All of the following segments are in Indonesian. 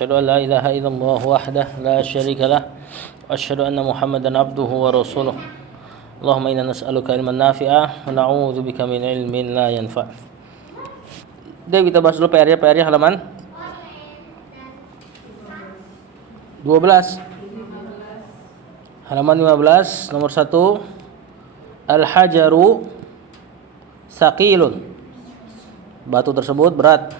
أشهد أن لا إله إلا الله وحده لا شريك له وأشهد أن محمدا عبده ورسوله اللهم إنا نسألك علما نافعا ونعوذ بك من علم لا ينفع. Jadi kita bahas dulu PR-nya halaman 12. Halaman 15 nomor 1 Al-hajaru saqilun. Batu tersebut berat.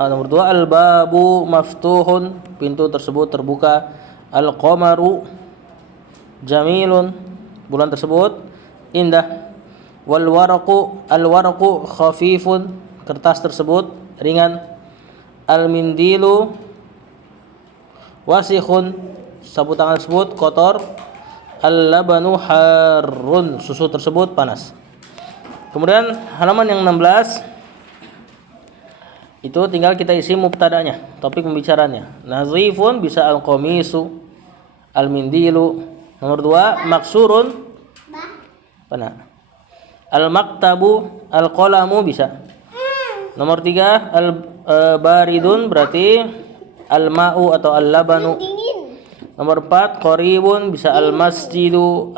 Nomor 2 al-babu maftuhun, pintu tersebut terbuka. Al-qamaru jamilun, bulan tersebut indah. Wal waraqu, al-waraqu khafifun, kertas tersebut ringan. Al-mindilu wasikhun, sapu tangan tersebut kotor. Al-labanu harrun, susu tersebut panas. Kemudian halaman yang 16 itu tinggal kita isi mubtadanya, topik pembicaranya. Nazifun bisa al-qamisu, al-mindilu. Nomor 2 maksurun pana. Al-maktabu, al-qalamu bisa. Nomor 3 al-baridun berarti al-ma'u atau al-labanu. Nomor 4 qaribun bisa al-masjidu,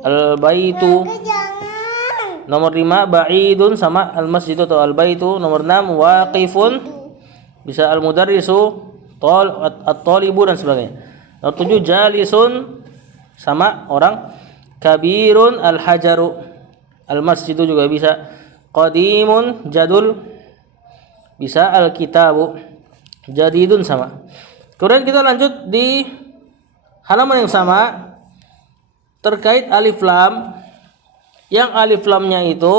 al-baitu. Nomor 5 ba'idun sama al-masjidu atau al-baitu. Nomor 6 waqifun bisa al-mudarrisu, at-talibu dan sebagainya. Nomor 7 jalisun sama orang. Kabirun al-hajaru, al-masjidu juga bisa. Qadimun jadul bisa al-kitabu. Jadidun sama. Kemudian kita lanjut di halaman yang sama terkait alif lam. Yang alif lamnya itu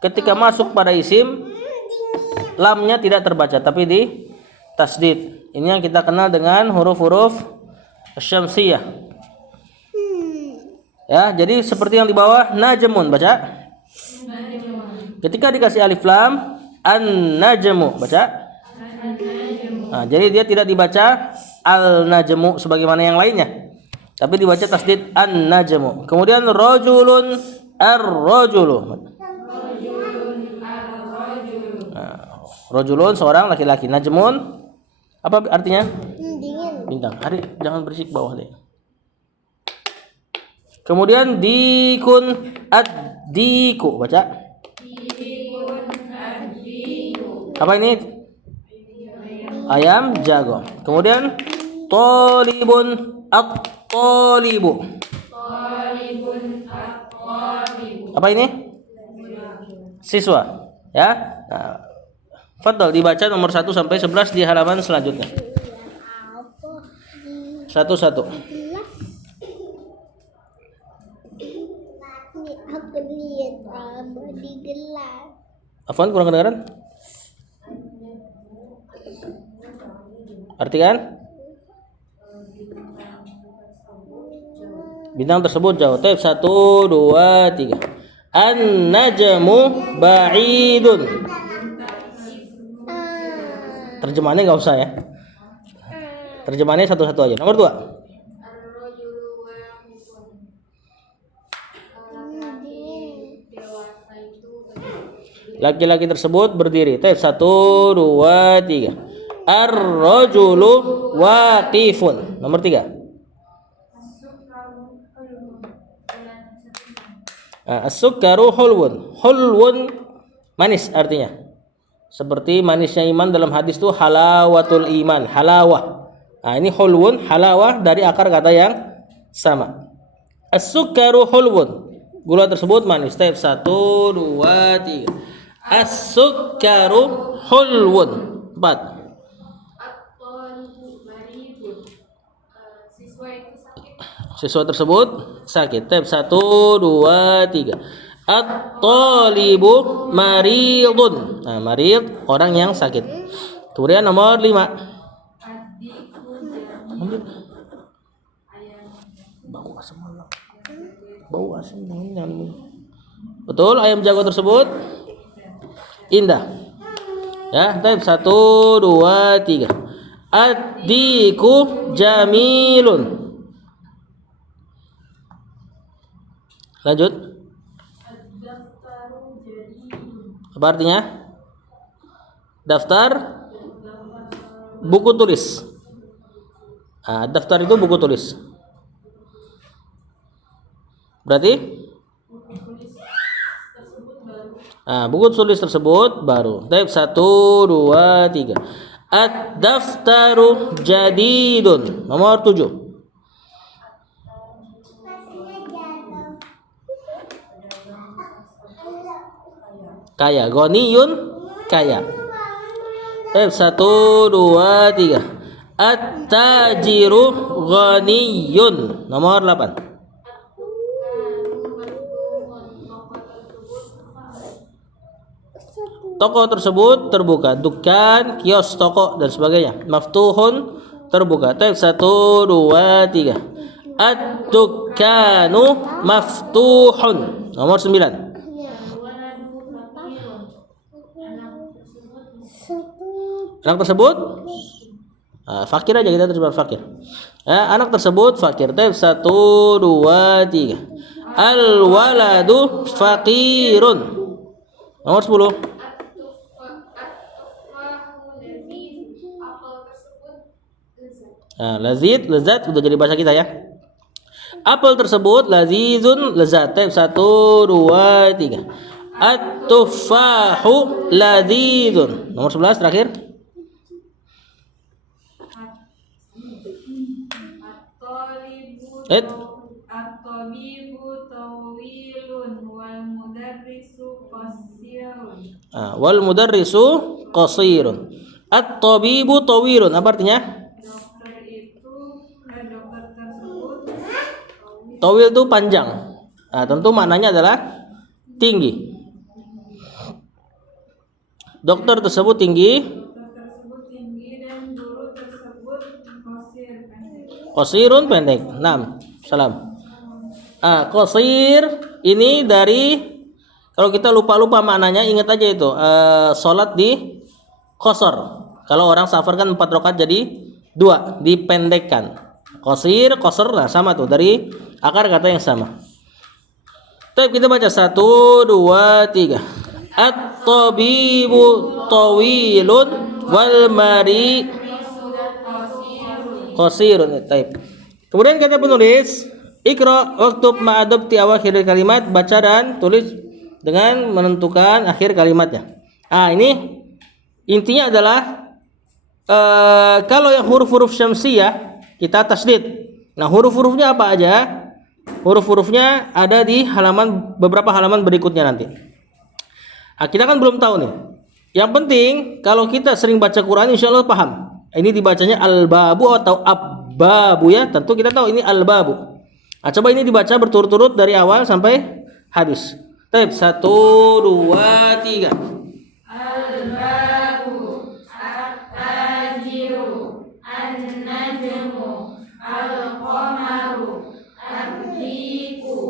ketika masuk pada isim lamnya tidak terbaca tapi di tasdid. Ini yang kita kenal dengan huruf-huruf syamsiyah. Ya, jadi seperti yang di bawah najmun baca. Ketika dikasih alif lam an-najmu baca. Nah, jadi dia tidak dibaca al-najmu sebagaimana yang lainnya. Tapi dibaca tasdid an-najmu. Kemudian rajulun ar-rajulu. Rajulun seorang laki-laki. Najmun apa artinya? Bintang. Hari jangan berisik bawah deh. Kemudian dikun ad-diku baca. Apa ini? Ayam jago. Kemudian talibun at-talibu. Apa ini? Siswa. Ya. Nah, fadhal dibaca nomor 1 sampai 11 di halaman selanjutnya. 1-1. Afwan kurang kedengaran? Artikan? Bintang tersebut jauh. Taib 1, 2, 3. An-najmu ba'idun. Terjemahannya enggak usah ya. Terjemahannya satu-satu aja. Nomor 2. Laki-laki tersebut berdiri. Taib 1, 2, 3. Ar-rajulu waqifun. Nomor 3. As-sukkaru hulwun. Hulwun manis artinya. Seperti manisnya iman dalam hadis itu halawatul iman, halawah. Nah, ini hulwun, halawah dari akar kata yang sama. As-sukkaru hulwun. Gula tersebut manis. Step 1 2 3. As-sukkaru hulwun. 4. Siswa tersebut sakit. Tab 1 2 3. At-talibu maridun. Nah, marid orang yang sakit. Kemudian nomor 5. Bau asam malam. Bau asam malam. Betul, ayam jago tersebut indah. Ya, tab 1 2 3. Ad-diku jamilun. Lanjut. Apa artinya? Daftar buku tulis. Daftar itu buku tulis. Berarti buku tulis tersebut baru. Baik, 1, 2, 3. Ad-daftaru jadidun. Nomor 7. Kaya. Ghaniyun kaya. Baik, 1, 2, 3. At-tajiru ghaniyun. Nomor 8. Toko tersebut terbuka. Dukan, kios, toko dan sebagainya. Maftuhun terbuka. Baik, 1, 2, 3. Ad-dukanu maftuhun. Nomor 9. Anak tersebut fakir aja, kita terjemah fakir. Anak tersebut fakir. Baik, 1, 2, 3. Al-waladu fakirun. Nomor 10. Lazid, lezat udah jadi bahasa kita ya. Apel tersebut lazizun, lezat. 1, 2, 3. At-tufahu lazizun. Nomor 11 terakhir. At-tabibu tawilun wal mudarrisu qasirun. Wal mudarrisu qasirun. At-tabibu tawilun. Apa artinya? Tawil itu panjang. Tentu maknanya adalah tinggi. Dokter tersebut tinggi. Dan guru tersebut qasirun pendek. 6. Salam. Qasir ini dari, kalau kita lupa maknanya, ingat aja itu salat di qasar. Kalau orang safar kan 4 rakaat jadi 2, dipendekkan. Qasir, qasar, sama tuh, dari akar kata yang sama. Tapi kita baca 1, 2, 3. At-tabibu tawilun wal mari qasirun. Kemudian kata penulis, Iqra waktub ma'adabti awakhir kalimat, baca dan tulis dengan menentukan akhir kalimatnya. Ini intinya adalah kalau yang huruf-huruf syamsiyah kita tasdid. Nah, huruf-hurufnya apa aja? Huruf-hurufnya ada di beberapa halaman berikutnya nanti. Kita kan belum tahu nih. Yang penting kalau kita sering baca Quran, insya Allah paham. Ini dibacanya al-babu atau ab-babu ya. Tentu kita tahu ini al-babu. Coba ini dibaca berturut-turut dari awal sampai habis. 1, 2, 3. Al-babu, at-tajiru, an-najmu, al-qamaru, ad-diku,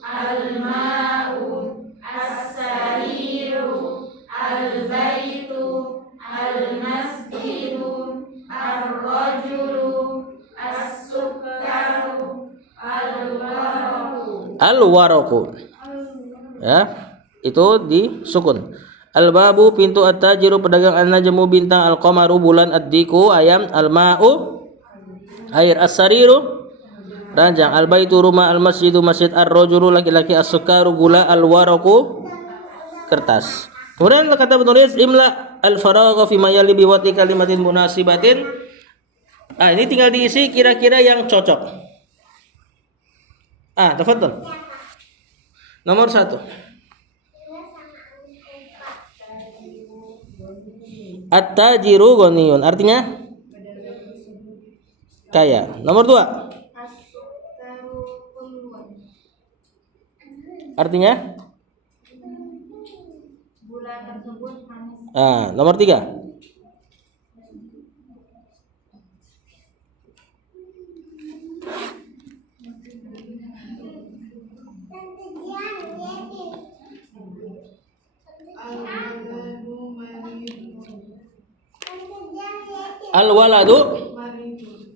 al-ma'u, as-sariru, al-baitu, al-masjidu, ar-rajulu, as-sukkaru, al-waraku. Ya, itu disukun. Al-babu pintu, at-tajiru pedagang, an-najmu bintang, al-qamaru bulan, ad-diku ayam, al-ma'u air, as-sariru ranjang, al-baitu rumah, al-masjidu masjid, ar-rajulu laki-laki, as-sukkaru gula, al-waraku kertas. Kemudian kata penulis, imla al-faragha fi ma yali biwati kalimatin munasibatin. Ini tinggal diisi kira-kira yang cocok. Tafadhol. Nomor 1. At-tajiru ghaniyun, artinya kaya. Nomor 2. Artinya nomor 3. Al-waladu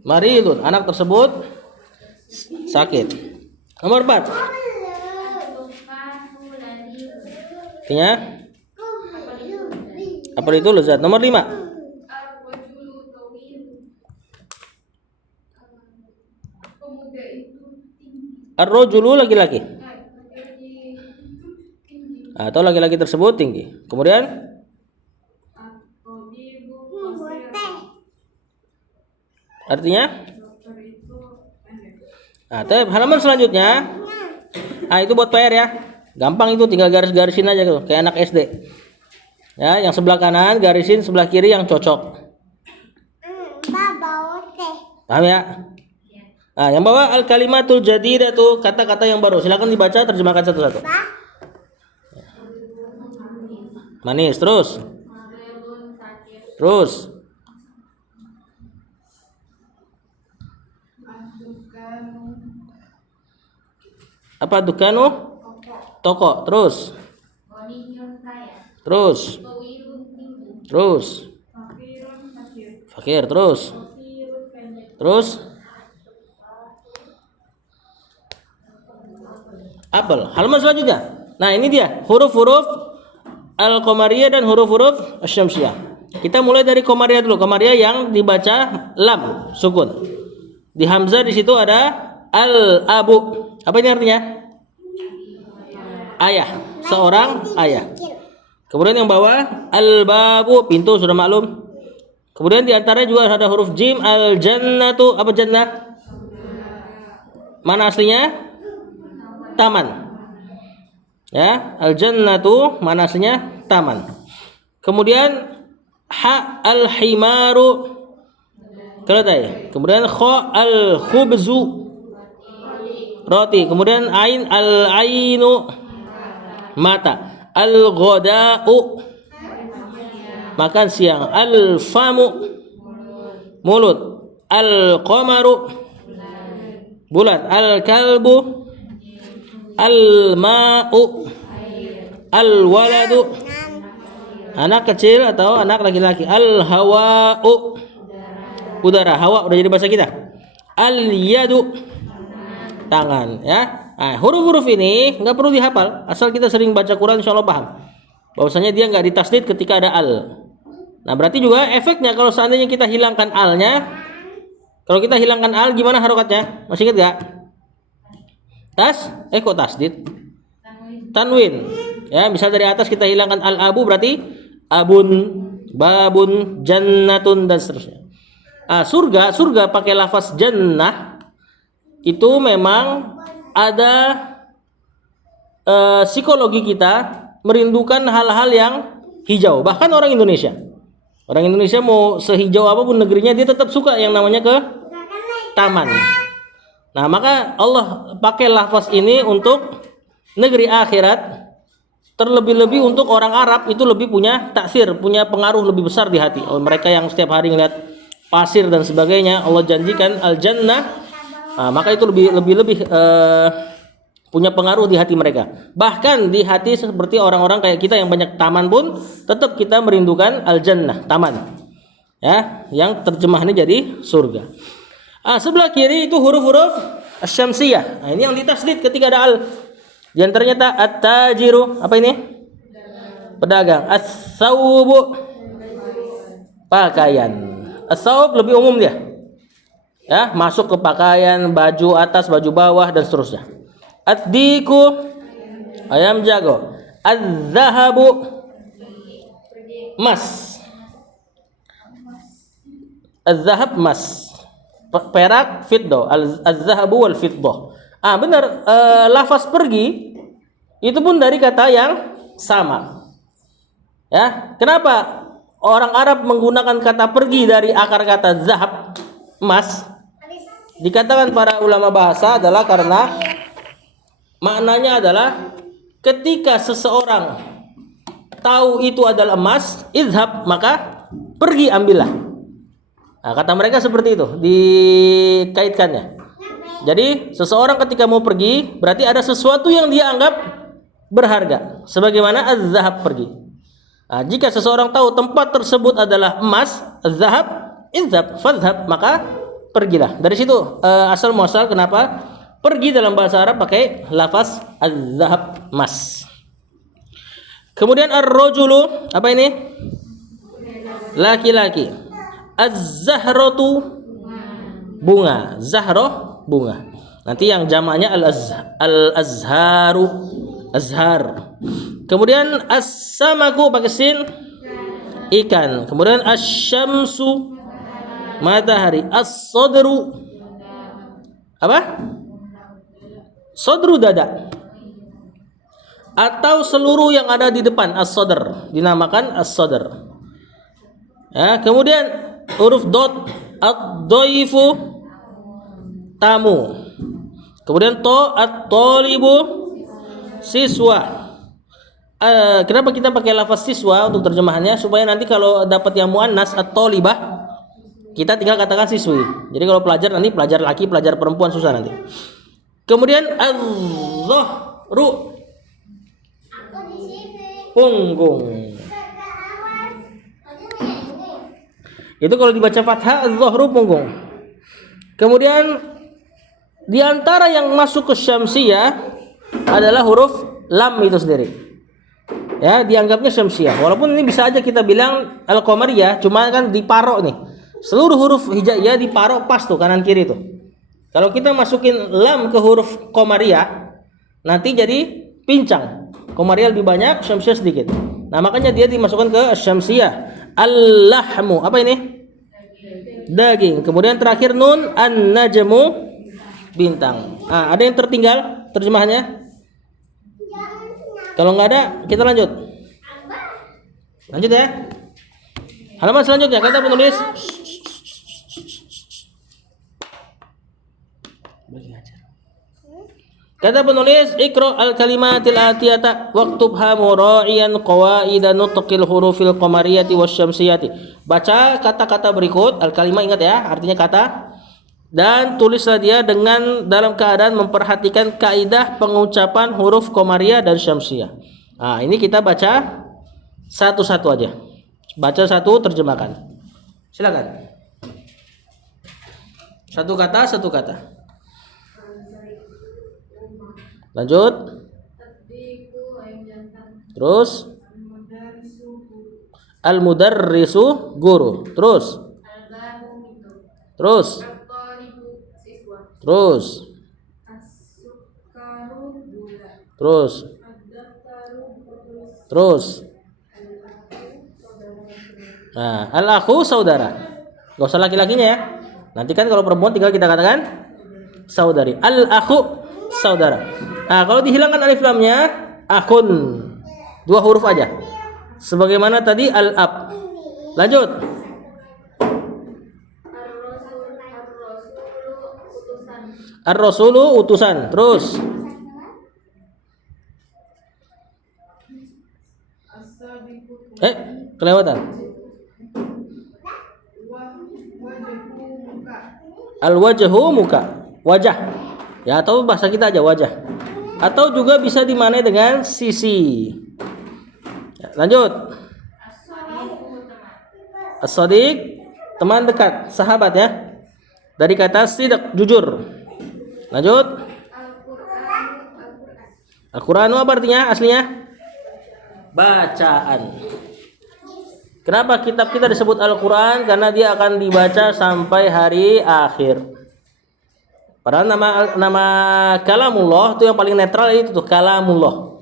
maridun, anak tersebut sakit. Nomor 4. Artinya apa itu lezat. Nomor 5. Ar-rajulu laki-laki. Atau laki-laki tersebut tinggi. Kemudian artinya halaman selanjutnya. Itu buat PR ya. Gampang itu, tinggal garis-garisin aja tuh, kayak anak SD. Ya, yang sebelah kanan garisin, sebelah kiri yang cocok. Paham ya? Yang bawah al-kalimatul jadidatu, kata-kata yang baru. Silakan dibaca, terjemahkan satu-satu. Manis, terus. Apa dukanu? Toko. Terus. Fakir. Terus. Apel. Halaman selanjutnya. Nah, ini dia huruf-huruf al-qamariyah dan huruf-huruf asy-syamsiyah. Kita mulai dari qamariyah dulu. Qamariyah yang dibaca lam sukun. Di hamzah di situ ada al-abu. Apa ini artinya? Ayah. Seorang ayah. Kemudian yang bawah al-babu, pintu, sudah maklum. Kemudian di antaranya juga ada huruf jim, al-jannatu. Apa jannah? Mana aslinya? Taman. Ya, al-jannatu mana aslinya? Taman. Kemudian ha al-himaru, keledai. Kemudian kha al-khubzu, roti. Kemudian ain al-ainu, mata. Al-ghada'u, makan siang. Al-famu, mulut. Al-qamaru, bulan. Al-kalbu, al-ma'u, al-waladu, anak kecil atau anak laki-laki. Al-hawa'u, udara. Hawa udah jadi bahasa kita. Al-yadu, tangan. Ya. Huruf-huruf ini nggak perlu dihafal, asal kita sering baca Quran, insya Allah paham. Bahwasanya dia nggak ditasdid ketika ada al. Nah, berarti juga efeknya kalau seandainya kita hilangkan alnya, kalau kita hilangkan al, gimana harokatnya? Masih ingat nggak? Kok tasdid? Tanwin. Ya, misal dari atas kita hilangkan al-abu, berarti abun, babun, jannatun, dan seterusnya. Surga pakai lafaz jannah itu memang ada psikologi kita merindukan hal-hal yang hijau. Bahkan orang Indonesia mau sehijau apapun negerinya, dia tetap suka yang namanya ke taman. Nah, maka Allah pakai lafaz ini untuk negeri akhirat. Terlebih-lebih untuk orang Arab itu lebih punya taksir, punya pengaruh lebih besar di hati. Mereka yang setiap hari ngeliat pasir dan sebagainya, Allah janjikan al-jannah. Maka itu lebih punya pengaruh di hati mereka. Bahkan di hati seperti orang-orang kayak kita yang banyak taman pun, tetap kita merindukan al-jannah, taman. Ya, yang terjemahannya jadi surga. Sebelah kiri itu huruf-huruf asy-syamsiyah. Ini yang ditasdid ketika ada al. Di antaranya at-tajiru, apa ini? Pedagang. As-saubu, pakaian. As-saub lebih umum dia. Ya, masuk ke pakaian, baju atas, baju bawah, dan seterusnya. Ad-diku, ayam jago. Az-zahabu, emas. Az-zahab, emas. Perak, fiddah. Az-zahabu wal fiddah. Benar, lafaz pergi itu pun dari kata yang sama. Ya, kenapa orang Arab menggunakan kata pergi dari akar kata zahab, emas? Dikatakan para ulama bahasa adalah karena maknanya adalah ketika seseorang tahu itu adalah emas, izhab, maka pergi ambillah. Kata mereka seperti itu dikaitkannya. Jadi seseorang ketika mau pergi berarti ada sesuatu yang dia anggap berharga, sebagaimana az-zahab pergi. Jika seseorang tahu tempat tersebut adalah emas, az-zahab, izhab, fadhhab, maka pergilah. Dari situ asal muasal kenapa pergi dalam bahasa Arab pakai lafaz az-zahab, emas. Kemudian ar-rajulu, apa ini? Laki-laki. Az-zahratu, bunga. Zahroh, bunga. Nanti yang jamaknya al-azharu, azhar. Kemudian as-samaku pakai sin, ikan. Kemudian asy-syamsu, matahari. As-sadru, apa? Sodru, dada. Atau seluruh yang ada di depan, as-sadr, dinamakan as-sadr. Ya, kemudian huruf dot, ad-dhaifu, tamu. Kemudian to, at-thalibu, siswa. Kenapa kita pakai lafaz siswa untuk terjemahannya? Supaya nanti kalau dapat yang muannas at-thalibah, kita tinggal katakan siswi. Jadi kalau pelajar nanti pelajar laki, pelajar perempuan susah nanti. Kemudian az-dhahru, punggung. Itu kalau dibaca fathah, az-dhahru, punggung. Kemudian di antara yang masuk ke syamsiyah adalah huruf lam itu sendiri. Ya, dianggapnya syamsiyah. Walaupun ini bisa aja kita bilang al-qamariyah, cuma kan diparok nih. Seluruh huruf hijaiyah diparok pas tuh kanan kiri tuh. Kalau kita masukin lam ke huruf qamariyah, nanti jadi pincang. Qamariyah lebih banyak, syamsiyah sedikit. Nah, makanya dia dimasukkan ke syamsiyah. Al-lahmu, apa ini? Daging. Kemudian terakhir nun, an-najmu, bintang. Ada yang tertinggal terjemahannya? Kalau nggak ada, kita lanjut. Lanjut ya. Halaman selanjutnya, kata penulis. Kata penulis, Iqra al-kalimatil atiyata waktubha mura'iyan qawaida nutqil hurufil qamariyati wasyamsiyati. Baca kata-kata berikut, al-kalimah ingat ya, artinya kata. Dan tulislah dia dengan dalam keadaan memperhatikan kaidah pengucapan huruf qamariyah dan syamsiyah. Nah, ini kita baca satu-satu aja. Baca satu, terjemahkan. Silakan. Satu kata, satu kata. Lanjut. Terus. Al-mudarrisu, guru. Terus. Terus. Terus. Terus. Terus. Nah, al-akhu, saudara. Gak usah laki-lakinya ya. Nanti kan kalau perempuan tinggal kita katakan saudari. Al-akhu, saudara. Nah, kalau dihilangkan alif lamnya, akhun. Dua huruf aja. Sebagaimana tadi al-ab. Lanjut. Ar-rasulu, utusan. Terus. Kelewatan. Al-wajhu, muka. Wajah. Ya, atau bahasa kita aja wajah. Atau juga bisa dimaknai dengan sisi. Ya, lanjut. As-sadiq, teman dekat, sahabat ya. Dari kata sidq, jujur. Lanjut. Al-Qur'anu apa artinya aslinya? Bacaan. Kenapa kitab kita disebut Al-Qur'an? Karena dia akan dibaca sampai hari akhir. Padahal nama kalamullah itu yang paling netral itu tuh kalamullah.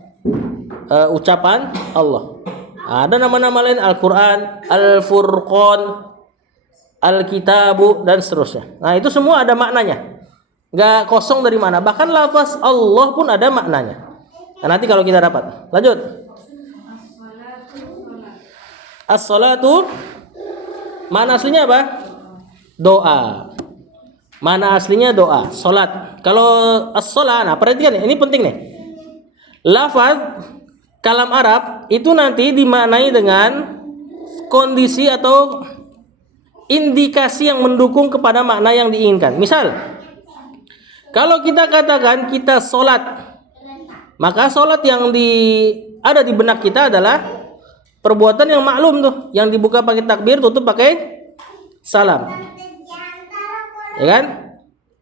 Ucapan Allah. Ada nama-nama lain, Al-Qur'an, Al-Furqan, Al-Kitabu dan seterusnya. Nah, itu semua ada maknanya. Enggak kosong dari mana. Bahkan lafaz Allah pun ada maknanya. Nah, nanti kalau kita dapat. Lanjut. As-salatu, mana aslinya apa? Doa. Mana aslinya doa, salat. Kalau as-salat, nah perhatikan ini penting nih. Lafaz kalam Arab itu nanti dimaknai dengan kondisi atau indikasi yang mendukung kepada makna yang diinginkan. Misal, kalau kita katakan kita salat, maka salat yang ada di benak kita adalah perbuatan yang maklum tuh, yang dibuka pakai takbir, tutup pakai salam. Ya kan?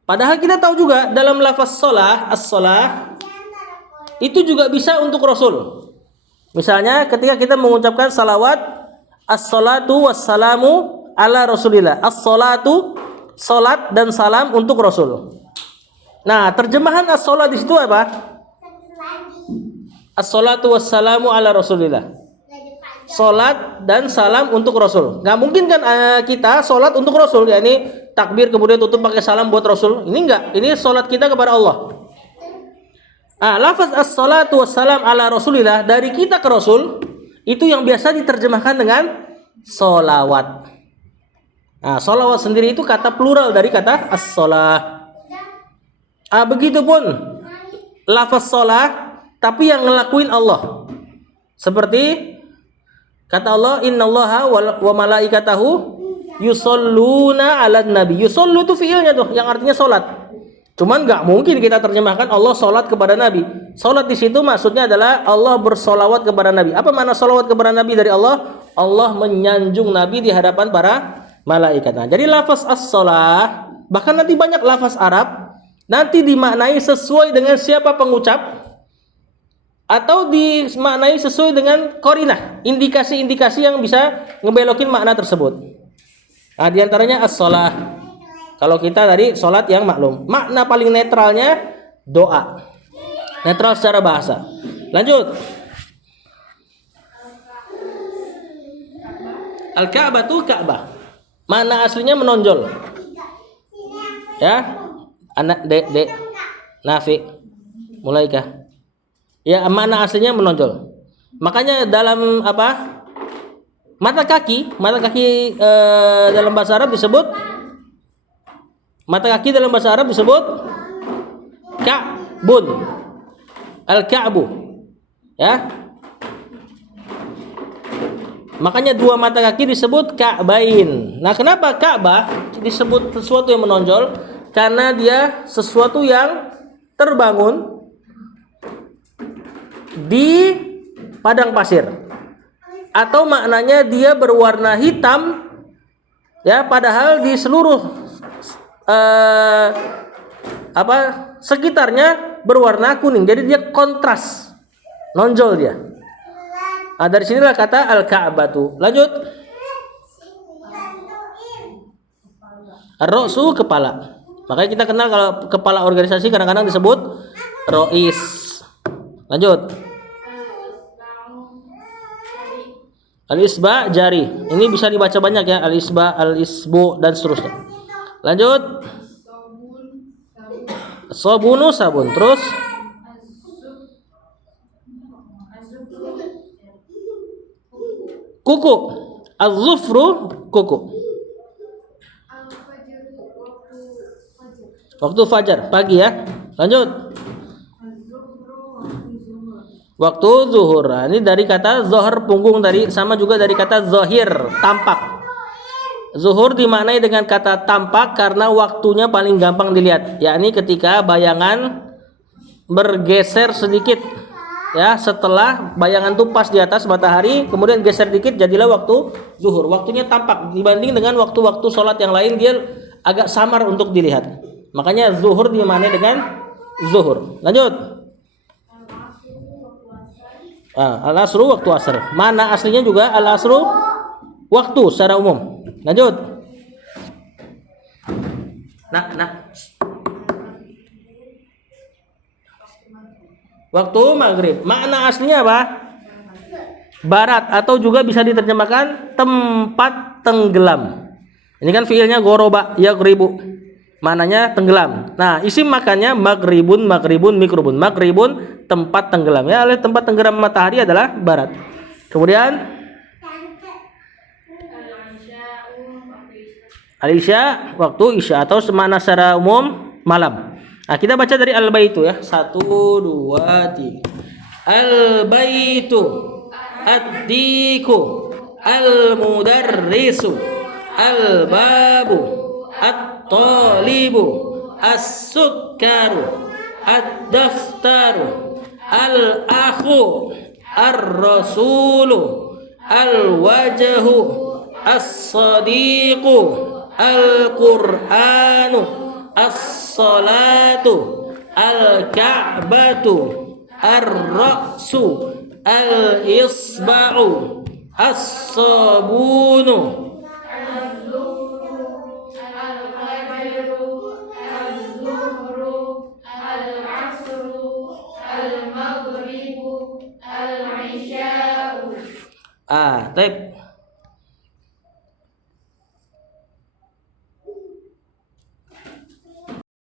Padahal kita tahu juga dalam lafaz shalah, as-shalah itu juga bisa untuk Rasul. Misalnya ketika kita mengucapkan salawat, as-salatu wassalamu ala Rasulillah. As-salatu, salat dan salam untuk Rasul. Nah, terjemahan as-salat di situ apa? As-salatu wassalamu ala Rasulillah. Salat dan salam untuk Rasul. Nggak mungkin kan kita salat untuk Rasul, yakni takbir kemudian tutup pakai salam buat Rasul. Ini enggak. Ini salat kita kepada Allah. Lafaz as-salatu wassalam ala Rasulillah dari kita ke Rasul itu yang biasa diterjemahkan dengan solawat. Solawat sendiri itu kata plural dari kata as-salah. Begitupun lafaz salah tapi yang ngelakuin Allah. Seperti kata Allah, innallaha wa malaikatahu yusholluna 'alan nabi. Yusollu itu fiilnya tuh yang artinya salat. Cuman nggak mungkin kita terjemahkan Allah salat kepada Nabi. Salat di situ maksudnya adalah Allah bersolawat kepada Nabi. Apa makna solawat kepada Nabi dari Allah? Allah menyanjung Nabi di hadapan para malaikat. Nah, jadi lafaz as-salah, bahkan nanti banyak lafaz Arab nanti dimaknai sesuai dengan siapa pengucap atau dimaknai sesuai dengan qarinah, indikasi-indikasi yang bisa ngebelokin makna tersebut. Di antaranya as-salah. Kalau kita tadi sholat yang maklum, makna paling netralnya doa, netral secara bahasa. Lanjut. Al-Ka'bah itu Ka'bah, makna aslinya menonjol. Ya, anak dek Nafi, mulaikah? Ya, makna aslinya menonjol. Makanya dalam apa? Mata kaki dalam bahasa Arab disebut. Mata kaki dalam bahasa Arab disebut Ka'bun. Al-Ka'bu. Ya. Makanya dua mata kaki disebut Ka'bain. Nah, kenapa Ka'bah disebut sesuatu yang menonjol? Karena dia sesuatu yang terbangun di padang pasir. Atau maknanya dia berwarna hitam, ya, padahal di seluruh sekitarnya berwarna kuning. Jadi dia kontras, nonjol dia. Dari sinilah kata al-Ka'batu. Lanjut. Ar-ra'su kepala. Makanya kita kenal kalau kepala organisasi kadang-kadang disebut rois. Lanjut. Al-isba jari. Ini bisa dibaca banyak ya, al-isba, al-isbu dan seterusnya. Lanjut. Sabunu sabun. Terus kuku. Az-zufru kuku. Waktu fajar, pagi ya. Lanjut. Waktu zuhur. Ini dari kata zohar, punggung tadi, sama juga dari kata zohir, tampak. Zuhur dimaknai dengan kata tampak karena waktunya paling gampang dilihat, yakni ketika bayangan bergeser sedikit, ya, setelah bayangan itu pas di atas matahari, kemudian geser dikit, jadilah waktu zuhur. Waktunya tampak dibanding dengan waktu-waktu sholat yang lain, dia agak samar untuk dilihat. Makanya zuhur dimaknai dengan zuhur. Lanjut. Al-asru waktu asar. Mana aslinya juga al-asru waktu secara umum. Lanjut. Waktu maghrib. Makna aslinya apa? Barat, atau juga bisa diterjemahkan tempat tenggelam. Ini kan fiilnya goroba yaghribu. Maknanya tenggelam. Nah, isim makannya maghribun, mikrobun. Maghribun tempat tenggelam. Ya, oleh tempat tenggelam matahari adalah barat. Kemudian al-isya waktu isya, atau semana secara umum malam. Nah, kita baca dari al-baitu ya. 1 2 3. Al-baitu ad-diku al-mudarrisu al-babu at-talibu as-sukkaru ad-daftaru al-akhu ar-rasulu al-wajhu as-sadiqu al-qur'anu as-salatu al-ka'batu ar-ra'su al-isba'u as-sabunu Taib.